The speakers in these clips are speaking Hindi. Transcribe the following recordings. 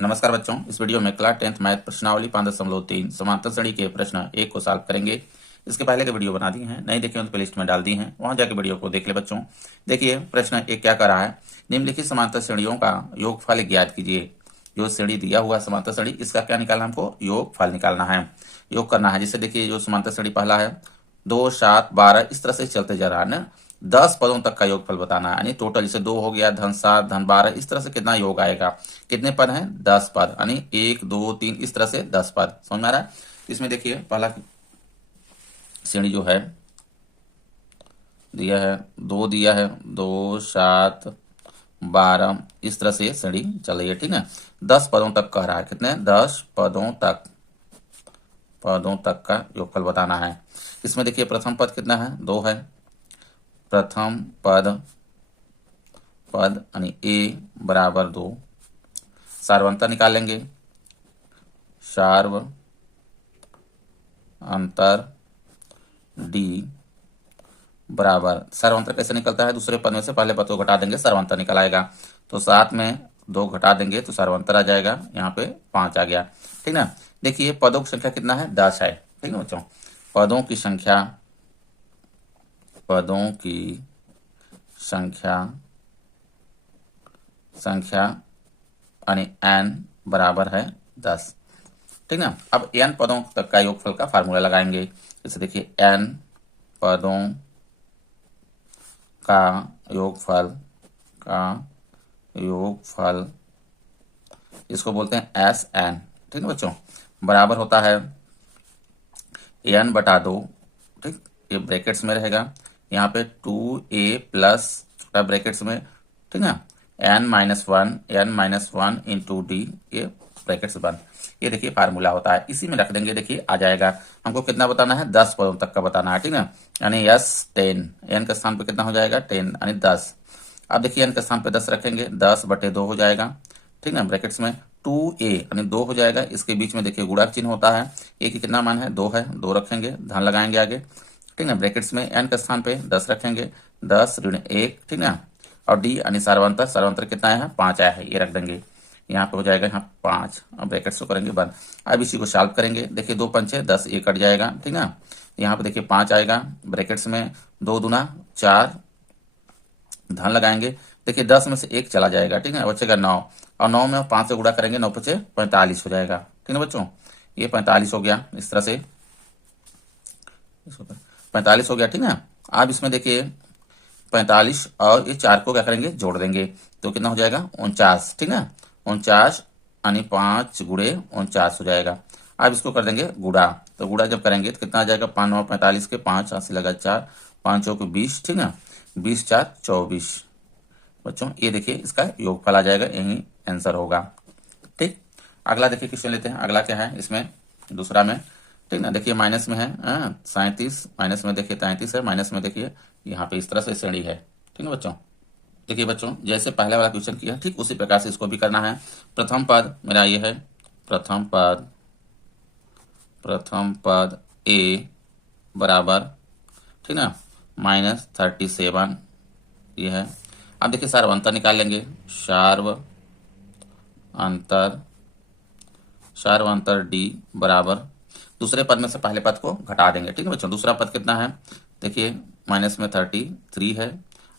नमस्कार बच्चों, इस वीडियो में क्लास 10th मैथ प्रश्नावली 5.3 समांतर श्रेणी के प्रश्न 1 को सॉल्व करेंगे। इसके पहले के वीडियो बना दी हैं, नहीं देखे तो प्लेलिस्ट में डाल दी हैं, वहां जाके वीडियो को देख ले बच्चों। देखिए प्रश्न 1 क्या कर रहा है, निम्नलिखित समांतर श्रेणियों का योगफल ज्ञात कीजिए। जो श्रेणी दिया हुआ समांतर श्रेणी, इसका क्या निकालना, हमको योगफल निकालना है, योग करना है। जैसे देखिए जो समांतर श्रेणी पहला है 2, 7, 12 इस तरह से चलते जा रहा है ना, 10 पदों तक का योगफल बताना है, यानी टोटल जैसे 2 हो गया, धन 7, धन 12 इस तरह से कितना योग आएगा, कितने पद हैं, 10 पद, यानी 1, 2, 3 इस तरह से 10 पद। समझ में आ रहा है। इसमें देखिए पहला श्रेणी जो है दिया है 2 दिया है, 2, 7, 12 इस तरह से श्रेणी चल रही है, ठीक है। 10 पदों तक कह रहा है, कितने, 10 पदों तक का योगफल बताना है। इसमें देखिए प्रथम पद कितना है, 2 है, प्रथम पद यानी ए बराबर 2, सार्वंतर निकालेंगे, सार्व अंतर डी बराबर, सार्वंतर कैसे निकलता है, दूसरे पद में से पहले पद को घटा देंगे, सार्वंतर निकल आएगा। तो 7 में 2 घटा देंगे तो सार्वंतर आ जाएगा, यहाँ पे 5 आ गया, ठीक ना। देखिए पदों की संख्या कितना है, 10 है, ठीक है बच्चों। पदों की संख्या यानी n बराबर है 10, ठीक ना। अब n पदों तक का योगफल का फार्मूला लगाएंगे। जैसे देखिए n पदों का योगफल इसको बोलते हैं Sn, ठीक है बच्चों, बराबर होता है n बटा 2, ठीक, ये ब्रैकेट्स में रहेगा, यहाँ पे 2a प्लस छोटा ब्रैकेट्स में, ठीक ना, n-1 इंटू डी, ये ब्रैकेट्स बंद। ये देखिए फार्मूला होता है, इसी में रख देंगे। देखिए आ जाएगा, हमको कितना बताना है, 10 पदों तक का बताना है, ठीक ना, यानी S10, n के स्थान पे कितना हो जाएगा, 10 यानी 10। अब देखिए n के स्थान पे 10 रखेंगे, 10/2 हो जाएगा, ठीक ना, ब्रैकेट्स में 2a यानी 2 हो जाएगा, इसके बीच में देखिए गुणा चिन्ह होता है, a की कितना मान है, 2 है, 2 रखेंगे, धन लगाएंगे आगे, ठीक ना, ब्रैकेट्स में n के स्थान पे 10 रखेंगे, 10 ऋण 1, ठीक ना, और डी यानी सार्वंतर कितना है, 5 आया है, ये रख देंगे, यहाँ पे हो जाएगा यहाँ 5, अब ब्रैकेट्स को करेंगे बंद। अब इसी को सॉल्व करेंगे, देखिए 2 पंचे 10, ये कट जाएगा, ठीक ना, यहाँ पे देखिए 5 आएगा, ब्रैकेट्स में 2 दूना 4, धन लगाएंगे, देखिए 10 में से 1 चला जाएगा, ठीक है, बचेगा 9, और 9 में 5 से गुणा करेंगे, 9 पचे 45 हो जाएगा, ठीक है बच्चों, ये 45 हो गया, इस तरह से 45 हो गया, ठीक है। अब इसमें देखिए 45 और ये 4 को क्या करेंगे, जोड़ देंगे, तो कितना हो जाएगा, 49, ठीक है, 49 यानी 5 गुणे 49 हो जाएगा। अब इसको कर देंगे गुणा, तो गुणा जब करेंगे तो कितना आ जाएगा, 5 9 45 के 5 80 लगा 4, 5 चौके 20, ठीक है, 20 4 24 बच्चों, ये देखिए इसका योगफल आ जाएगा, यही आंसर होगा, ठीक। अगला देखिए क्वेश्चन लेते हैं, अगला क्या है इसमें, दूसरा में, ठीक ना, देखिए माइनस में है 37, माइनस में देखिए 33 है, माइनस में देखिए यहाँ पे इस तरह से श्रेणी है, ठीक है बच्चों। देखिए बच्चों जैसे पहले वाला क्वेश्चन किया, ठीक उसी प्रकार से इसको भी करना है। प्रथम पद मेरा ये है, प्रथम पद ए बराबर, ठीक ना, -37 ये है। अब देखिए सार्वंतर निकाल लेंगे, सार्वंतर डी बराबर, दूसरे पद में से पहले पद को घटा देंगे, ठीक है बच्चों। दूसरा पद कितना है, देखिए माइनस में 33 है,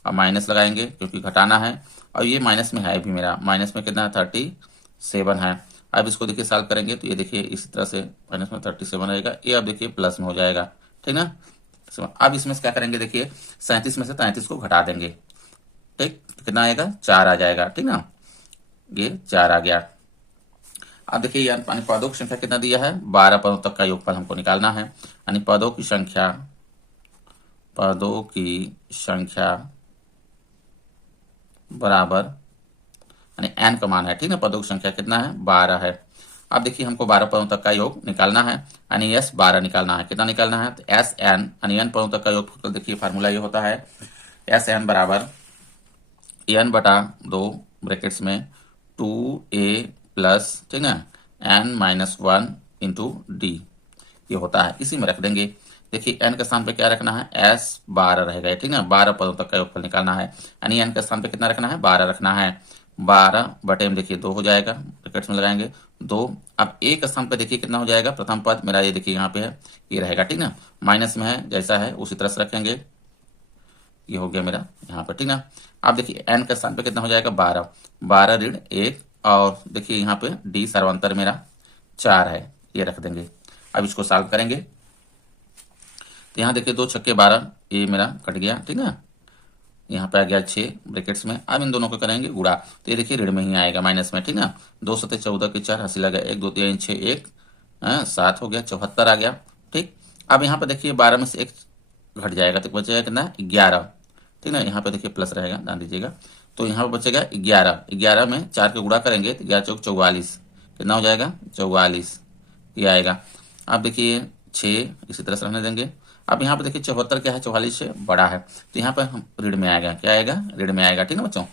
अब माइनस लगाएंगे क्योंकि घटाना है, और ये माइनस में है भी मेरा, माइनस में कितना है, 37 है। अब इसको देखिए सॉल्व करेंगे तो ये देखिए इसी तरह से माइनस में 37 रहेगा, ये अब देखिए प्लस में हो जाएगा, ठीक ना। अब इसमें से क्या करेंगे, देखिए 37 में से 33 को घटा देंगे, ठीक, कितना आएगा, 4 आ जाएगा, ठीक ना, ये 4 आ गया। अब देखिए यानी पदों की संख्या कितना दिया है, 12 पदों तक का योगफल हमको निकालना है, यानी पदों की संख्या बराबर, यानी n का मान है, ठीक है, पदों की संख्या कितना है, 12 है। अब देखिए हमको 12 पदों तक का योग निकालना है, यानी S 12 निकालना है, कितना निकालना है, तो Sn यानी n पदों तक का योग, तो देखिए फार्मूला ये होता है Sn बराबर n बटा 2 ब्रैकेट्स में 2a प्लस, ठीक है, n-1 इंटू डी, ये होता है, इसी में रख देंगे। देखिए n के स्थान पे क्या रखना है, S12 रहेगा, ठीक है, 12 पदों तक का योगफल निकालना है, यानी n के स्थान पे कितना रखना है, 12 रखना है, 12 बटे में देखिए 2 हो जाएगा, ब्रैकेट्स में लगाएंगे 2। अब एक स्थान पे देखिए कितना हो जाएगा, प्रथम पद मेरा ये देखिए यहाँ पे है, ये रहेगा, ठीक ना, माइनस में है जैसा है उसी तरह से रखेंगे, ये हो गया मेरा यहाँ पर, ठीक ना। अब देखिए n के स्थान पे कितना हो जाएगा, 12, 12 ऋण 1, और देखिए यहाँ पे d सर्वांतर मेरा 4 है, ये रख देंगे। अब इसको सॉल्व करेंगे तो यहाँ देखिए 2 छक्के 12, ये मेरा कट गया, ठीक ना, यहाँ पे आ गया 6 ब्रैकेट्स में। अब इन दोनों को करेंगे गुणा, तो ये देखिए ऋण में ही आएगा, माइनस में, ठीक ना। 2 सते 14 के 4, हंसी लगा 1 2 3 6 1 7 हो गया, 74 आ गया, ठीक। अब यहाँ पे देखिए 12 में से 1 घट जाएगा तो बचेगा कितना, 11, ठीक ना। यहाँ पे देखिए प्लस रहेगा, ध्यान दीजिएगा। तो यहाँ पे बचेगा 11, 11 में 4 के गुणा करेंगे तो 11 चौक 44, कितना हो जाएगा, 44, ये आएगा। अब देखिए 6 इसी तरह से रहने देंगे। अब यहाँ पे देखिए 74 क्या है, 44 से बड़ा है, तो यहाँ पे हम ऋण में आएगा, क्या आएगा, ऋण में आएगा, ठीक है बच्चों।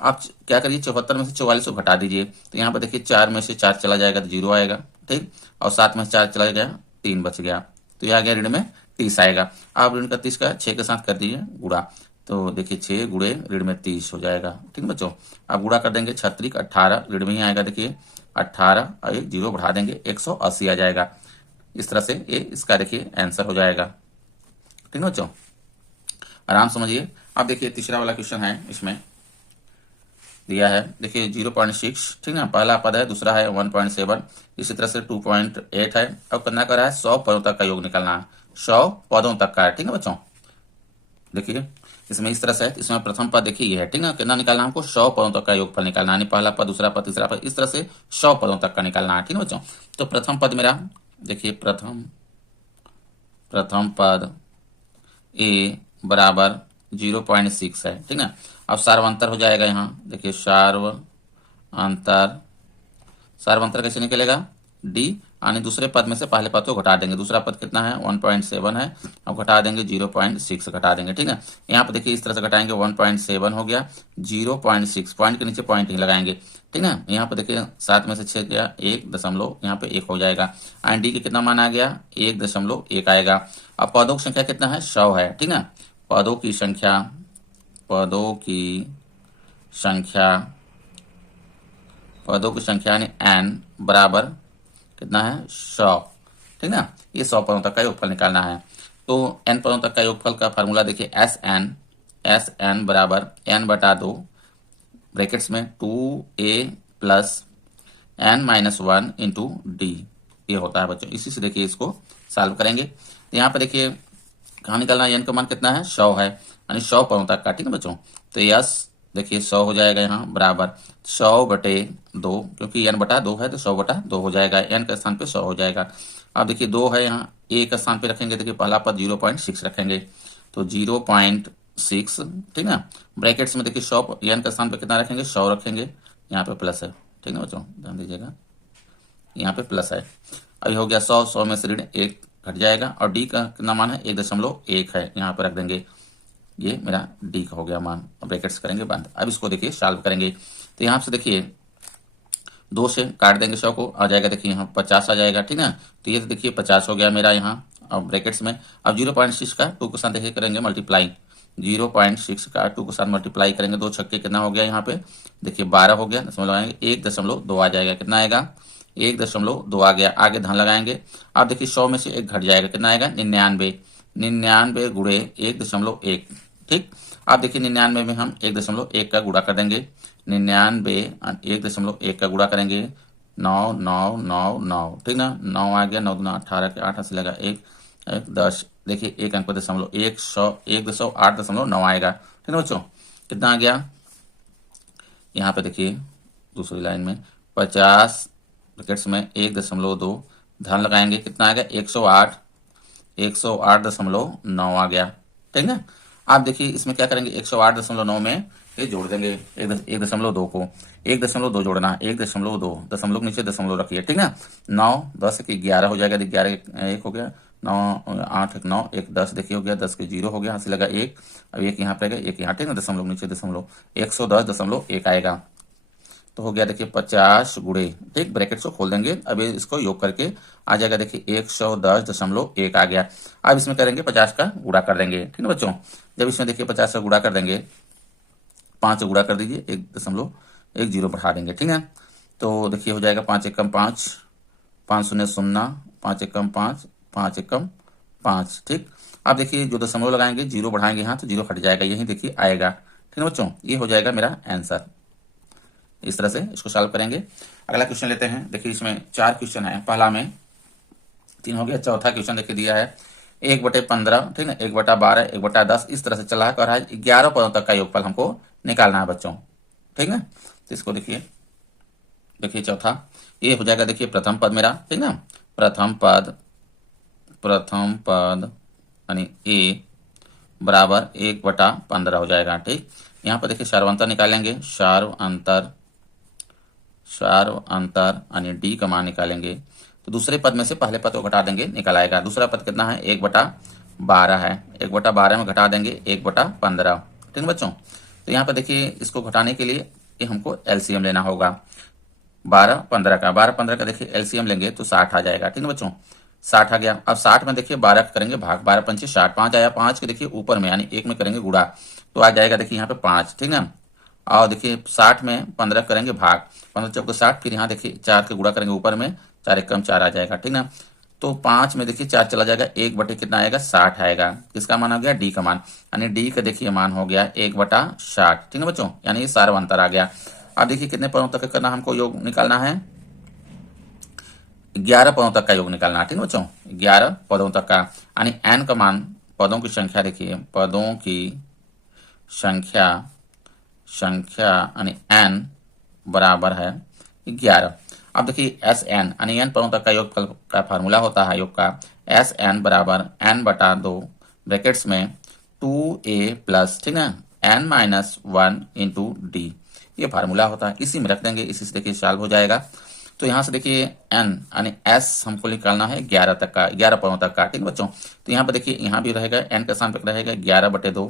आप क्या करिए, 74 में से 44 को घटा दीजिए, तो यहाँ पे देखिए 4 में से 4 चला जाएगा तो 0 आएगा, ठीक, और 7 में से 4 चला गया 3 बच गया, तो ये आ गया ऋण में 30 आएगा। आप ऋण का 30 का 6 के साथ कर दीजिए गुणा, तो देखिए 6 गुणे ऋण में 30 हो जाएगा, ठीक बच्चों। आप गुणा कर देंगे 36 18 ऋण में ही आएगा, देखिए 18 और 0 बढ़ा देंगे 180 आ जाएगा। इस तरह से ये इसका देखिए आंसर हो जाएगा, ठीक है बच्चों, आराम समझिए। अब देखिए तीसरा वाला क्वेश्चन है, इसमें दिया है देखिए 0.6, ठीक ना, पहला पद है, दूसरा है 1.7, इसी तरह से 2.8 है। अब करना कर रहा है 100 पदों तक का योग निकालना है, 100 पदों तक का है, ठीक है बच्चों। देखिए इसमें इस तरह से है, इसमें प्रथम पद देखिए ये है, ठीक ना, कितना निकालना है हमको, 100 पदों तक का योगफल निकालना है, पहला पद दूसरा पद तीसरा पद, इस तरह से 100 पदों तक का निकालना है, ठीक है बच्चों। तो प्रथम पद मेरा देखिए, प्रथम पद a बराबर 0.6 है, ठीक ना। अब सार्वंतर हो जाएगा, यहाँ देखिए सार्वंतर कैसे निकलेगा, d, यानी दूसरे पद में से पहले पद को घटा देंगे, दूसरा पद कितना है 1.7 है, अब घटा देंगे 0.6 घटा देंगे, ठीक है। यहाँ पे देखिए इस तरह से घटाएंगे, 1.7 हो गया, 0.6 पॉइंट के नीचे पॉइंट ही लगाएंगे, ठीक ना। यहाँ पे देखिए 7 में से 6 गया 1 दशमलव, यहाँ पे 1 हो जाएगा, एंड डी के कितना मान आ गया, 1.1 आएगा। अब पदों की संख्या कितना है, 100 है, ठीक ना। पदों की संख्या यानी n बराबर कितना है, 100, ठीक ना। ये 100 पदों तक का योगफल निकालना है। तो n पदों तक का योगफल का फार्मूला देखिए, Sn बराबर n बटा 2 ब्रैकेट्स में 2a plus n-1 into D, ये होता है बच्चों। इसी से देखिए इसको सॉल्व करेंगे, तो यहाँ पे देखिए कहाँ निकलना है, n का मान कितना है, 100 है, यानी 100 पदों तक का, ठीक है बच्चों। तो यस देखिए 100 हो जाएगा यहाँ बराबर 100 बटे 2, क्योंकि n बटा 2 है तो 100 बटा 2 हो जाएगा, n के स्थान पे 100 हो जाएगा। अब देखिए 2 है यहाँ, a का स्थान पे रखेंगे, देखिए पहला पद 0.6 रखेंगे, तो 0.6, ठीक ना। ब्रैकेट्स में देखिए 100, n के स्थान पे कितना रखेंगे, 100 रखेंगे, यहाँ पे प्लस है, ठीक है बच्चों, ध्यान दीजिएगा, यहाँ पे प्लस है। अभी हो गया 100, 100 में से ऋण 1 घट जाएगा, और डी का कितना मान है, 1.1 है, यहाँ पे रख देंगे, ये मेरा डी का हो गया मान, ब्रैकेट्स करेंगे बंद। अब इसको देखिए सॉल्व करेंगे, तो यहाँ से देखिए 2 से काट देंगे 100 को, आ जाएगा देखिए यहाँ 50 आ जाएगा, ठीक है। तो ये देखिए 50 हो गया मेरा यहाँ, अब ब्रैकेट्स में अब 0.6 का 2 के साथ देखिए करेंगे मल्टीप्लाई, 0.6 का 2 के साथ मल्टीप्लाई करेंगे, 2 छक्के कितना हो गया यहाँ पे, देखिए 12 हो गया, दशमलव लगाएंगे 1.2 आ जाएगा, कितना आएगा, 1.2 आ गया। आगे धन लगाएंगे, अब देखिए 100 में से 1 घट जाएगा, कितना आएगा, 99 गुणे 1.1, ठीक। अब देखिए 99 में हम 1.1 का गुणा कर देंगे, 99 1.1 का गुणा करेंगे, 9 9 9 9, ठीक ना, 9 आ गया, 9 दूना 18 के 8 से लगा 1 10, देखिए 1 अंक 108.9 आएगा, ठीक है बच्चों। कितना आ गया, यहाँ पे देखिए दूसरी लाइन में 50 ब्रैकेट्स में 1.2 धन लगाएंगे, कितना आएगा, 108.9 आ गया, ठीक है। आप देखिए इसमें क्या करेंगे, 108.9 में ये जोड़ देंगे 1.2 को, 1.2 जोड़ना, 1.2 दशमलव के नीचे दशमलव रखिए, ठीक है। 9 10 के 11 हो जाएगा, 11 1 हो गया, 9 8 1 9 1 10, देखिए हो गया, 10 के 0 हो गया, हंसी लगा 1, अब 1 यहाँ पे 1 यहाँ, ठीक है, दशमलव नीचे दशमलव, 110.1 आएगा। तो हो गया देखिए 50 गुणे, ठीक, ब्रैकेट को खोल देंगे, अब इसको योग करके आ जाएगा, देखिए 110.1 आ गया। अब इसमें करेंगे 50 का गुणा कर देंगे, ठीक है बच्चों। जब इसमें देखिए 50 का गुणा कर देंगे, 5 गुणा कर दीजिए, 1.1 एक जीरो बढ़ा देंगे, ठीक है। तो देखिए हो जाएगा 5 एकम 5, 5 शून्य 0, 5 एकम 5, 5 एकम 5, ठीक। अब देखिए जो दशमलव लगाएंगे, जीरो बढ़ाएंगे यहाँ तो जीरो हट जाएगा, यही देखिए आएगा, ठीक है बच्चों। ये हो जाएगा मेरा आंसर। इस तरह से इसको सॉल्व करेंगे। अगला क्वेश्चन लेते हैं। देखिए इसमें 4 क्वेश्चन है, पहला में 3 हो गया। चौथा क्वेश्चन देखिए दिया है 1/15, ठीक है, 1/12, 1/10, इस तरह से चला है। कर रहा है 11 पदों तक का योगफल हमको निकालना है बच्चों, ठीक है। तो इसको देखिए चौथा ये हो जाएगा, देखिए प्रथम पद मेरा, ठीक ना, प्रथम पद यानी ए बराबर 1/15 हो जाएगा, ठीक। यहाँ पर देखिए सार्वंतर निकालेंगे, सार्वंतर यानी डी का मान निकालेंगे। तो दूसरे पद में से पहले पद को घटा देंगे, निकल आएगा। दूसरा पद कितना है, 1/12 है, 1/12 में घटा देंगे 1/15, ठीक है बच्चों। तो यहाँ पर देखिए इसको घटाने के लिए ये हमको एलसीएम लेना होगा 12/15 का। 12/15 का देखिए एलसीएम लेंगे तो 60 आ जाएगा, ठीक है बच्चों। 60 आ गया। अब 60 में देखिए 12 करेंगे भाग, 12 पंचे 60, 5 आया, 5 के देखिए ऊपर में यानी 1 में करेंगे गुणा तो आ जाएगा देखिए यहाँ पे 5, ठीक ना। और देखिए 60 में 15 करेंगे भाग, 15 चौके 60, फिर यहाँ देखिए 4 के गुणा करेंगे ऊपर में, 4 एकम 4 आ जाएगा, ठीक ना। तो 5 में देखिए 4 चला जाएगा, 1 कितना आएगा 60 आएगा। किसका मान आ गया, डी का मान, यानी डी का देखिए मान हो गया 1/60, ठीक है बच्चों, यानी ये सार्वंतर आ गया। अब देखिए कितने पदों तक करना हमको योग निकालना है, 11 पदों तक का योग निकालना है, ठीक है बच्चों, 11 पदों तक का, यानी एन का मान, पदों की संख्या देखिए, पदों की संख्या यानी एन बराबर है 11। अब देखिए एस एन यानी एन पदों तक का योग का फार्मूला होता है योग का, एस एन बराबर n/2 ब्रैकेट्स में 2a प्लस, ठीक है, n-1 इंटू डी, ये फार्मूला होता है। इसी में रख देंगे, इसी से देखिए सॉल्व हो जाएगा। तो यहाँ से देखिए n यानी s हमको निकालना है 11 तक का, 11 पदों तक का, ठीक है बच्चों। तो यहाँ पर देखिए यहाँ भी रहेगा n के स्थान पर रहेगा 11/2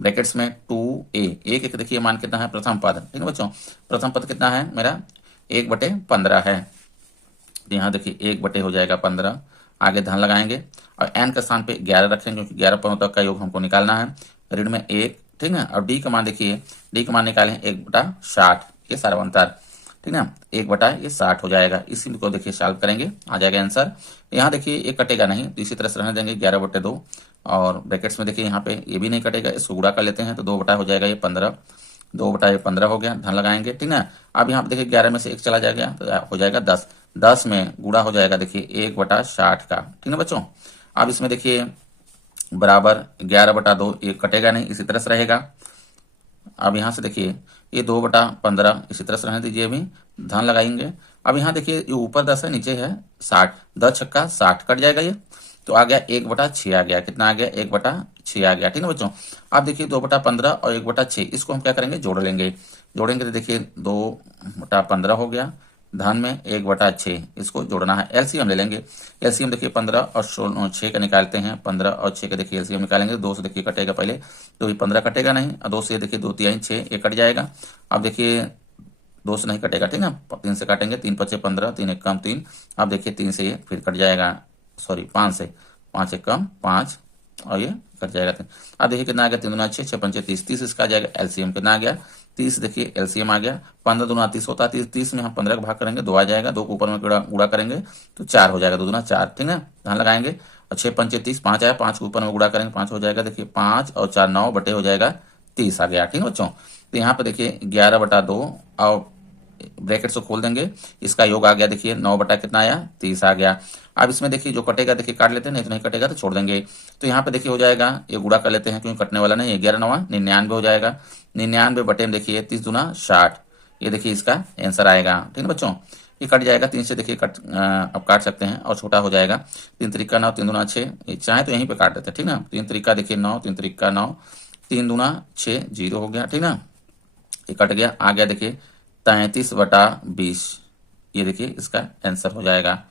ब्रैकेट्स में 2a, एक देखिए मान कितना है, प्रथम पद, ठीक है बच्चों। प्रथम पद कितना है मेरा, 1/15 है। तो यहाँ देखिए 1 हो जाएगा 15, आगे धन लगाएंगे और n के स्थान पे 11 रखेंगे क्योंकि 11 पदों तक का योग हमको निकालना है। ऋण में 1, ठीक है, और डी का मान देखिए, डी का मान निकाले 1/60, ये सार्वंतर, ठीक है, 1/60 हो जाएगा। इसी को देखिए सॉल्व करेंगे, आ जाएगा आंसर। यहाँ देखिए ये कटेगा नहीं तो इसी तरह से रहने देंगे 11/2 और ब्रैकेट्स में देखिए यहाँ पे ये भी नहीं कटेगा, इसको गुणा कर लेते हैं तो 2 हो जाएगा, ये 15, 2/15 हो गया, धन लगाएंगे, ठीक है। अब यहाँ पे देखिए 11 में से 1 चला जाएगा तो हो जाएगा 10, 10 में गुणा हो जाएगा देखिए 1/60 का, ठीक है बच्चों। अब इसमें देखिए बराबर 11/2, ये कटेगा नहीं, इसी तरह से रहेगा। अब यहाँ से देखिए ये 2/15 इसी तरह से रहने दीजिए, अभी धन लगाएंगे। अब यहाँ देखिए ये ऊपर 10 है, नीचे है 60, 10 छक्का 60 कट जाएगा, ये तो आ गया 1/6 आ गया, कितना आ गया 1/6 आ गया, ठीक है बच्चों। अब देखिए 2/15 और 1/6 इसको हम क्या करेंगे, जोड़ेंगे तो देखिए 2/15 हो गया, धन में 1/6 इसको जोड़ना है, एलसीएम ले लेंगे। एलसीएम देखिए 15 और 6 का निकालते हैं, 15 और 6 का देखिए एलसीएम निकालेंगे, 2 से देखिए कटेगा पहले तो ये 15 कटेगा नहीं, और 2 से देखिए 2 3 6 ये कट जाएगा। अब देखिए 2 से नहीं कटेगा, ठीक है, 3 से काटेंगे, 3 5 15, 3 1 कम 3, अब देखिए 3 से ये फिर कट जाएगा, सॉरी 5 से, 5 1 कम 5 और ये कट जाएगा 3। अब देखिए कितना आ गया, 3 दूना 6, 6 पंचे 30, 30 इसका आ जाएगा एलसीएम, कितना आ गया 30, देखिए एलसीएम आ गया। 15 दूना 30 होता है, 30 में हम 15 का भाग करेंगे 2 आ जाएगा, 2 को ऊपर में गुणा करेंगे तो 4 हो जाएगा, 2 दूना 4, ठीक है, धन लगाएंगे और 6 पंचे 30, 5 आया, 5 के ऊपर में गुणा करेंगे 5 हो जाएगा, देखिए 5 और 4 9 हो जाएगा 30 आ गया, ठीक है बच्चों। तो यहाँ पे देखिए 11/2 और ब्रैकेट से खोल देंगे, इसका योग आ गया देखिए 9 कितना आया 30 आ गया। अब इसमें देखिए जो कटेगा देखिए काट लेते हैं, नहीं तो नहीं कटेगा तो छोड़ देंगे। तो यहाँ पे देखिए हो जाएगा, ये गुणा कर लेते हैं क्योंकि कटने वाला नहीं है, 11 9 99 हो जाएगा, 99 बटे में देखिए 30 दूना 60, ये देखिए इसका आंसर आएगा, ठीक है बच्चों। ये कट जाएगा 3 से, देखिए अब काट सकते हैं और छोटा हो जाएगा, 3 3 9, 3 दूना 6, ये चाहे तो यहीं पे काट देते हैं, ठीक ना, 3 3 देखिए 9, 3 3 9, 3 दूना 6, 0 हो गया, ठीक ना, ये कट गया, आ गया देखिए 33/20, ये देखिए इसका आंसर हो जाएगा।